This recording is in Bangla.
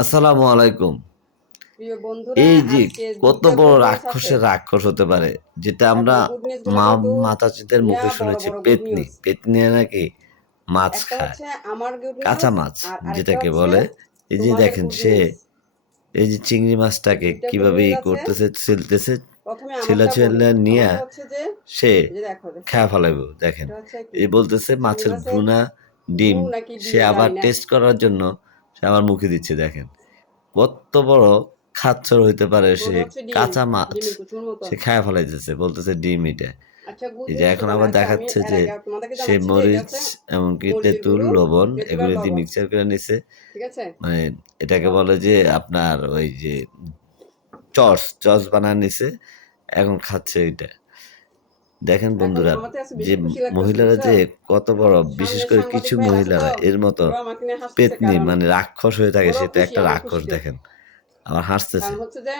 আসসালামু আলাইকুম। প্রিয় বন্ধুরা, এই যে আজকে কত ২ টা বড় গুড নিউজ আছে। রাক্ষসের রাক্ষস হতে পারে, যেটা আমরা এবং গুড নিউজ গুলো মা কিন্তু মাতাচ্যুতের মুখে বড় শুনেছি বড় গুড পেত্নী। নিউজ। পেত্নী নাকি মাছ একটা খায়, হচ্ছে আমার গুড কাঁচা নিউজ মাছ আর আরেকটা যেটাকে হচ্ছে বলে। এই যে তোমাদের দেখেন গুড সে নিউজ। এই যে চিংড়ি মাছটাকে ২ টা গুড কিভাবে নিউজ আছে। করতেছে, ছিলতেছে, প্রথমে ছিলা আমারটা বলি। ছিলা নিয়ে আমারটা হচ্ছে যে সে এই যে দেখো। খেয়া ফেলাইব। দেখেন এটা হচ্ছে কি? এই বলতেছে চিংড়ি মাছের মাছের ভুনা ভু ডিম, নাকি সে ডিম আবার জানি না। টেস্ট করার জন্য সে আমার মুখে দিচ্ছে। দেখেন কত বড় খাচ্চর হইতে পারে সে। মনে হচ্ছে ডিম, কাঁচা মাছ ডিমের কুচুর মতো। সে খায়া ফেলাইতেছে, বলতেছে ডিম এটা। আচ্ছা, গুড এই যে নিউজ তো এখন বলে। আবার আচ্ছা, আমি দেখাচ্ছে এর যে আগে তোমাদেরকে সে জানাচ্ছি যে এটা মরিচ, হচ্ছে এমনকি মরিচের তেঁতুল, গুঁড়ো, লবণ তেঁতুল আর এগুলো দিয়ে লবণ। মিক্সচার করে নিছে। ঠিক আছে? মানে এটাকে তো বলে যে আপনার ওই যে চস বানায় নিছে, এখন খাচ্ছে এটা। দেখেন এখন বন্ধুরা, আমার তো আজকে যে বেশি খুশি লাগতেছে, মহিলারা বুঝছো? যে কত বড়, বিশেষ সামনে করে কিছু সাংবাদিক ভাইরা আছে মহিলারা তো, এর মতো ওরা আমাকে নিয়ে হাসতেছে। পেত্নী কারণ মানে রাক্ষস হয়ে থাকে, ওরাও সে তো খুশি একটা আমার রাক্ষস। খুশিতে। দেখেন আবার হাসতেছে। কারণ হচ্ছে যে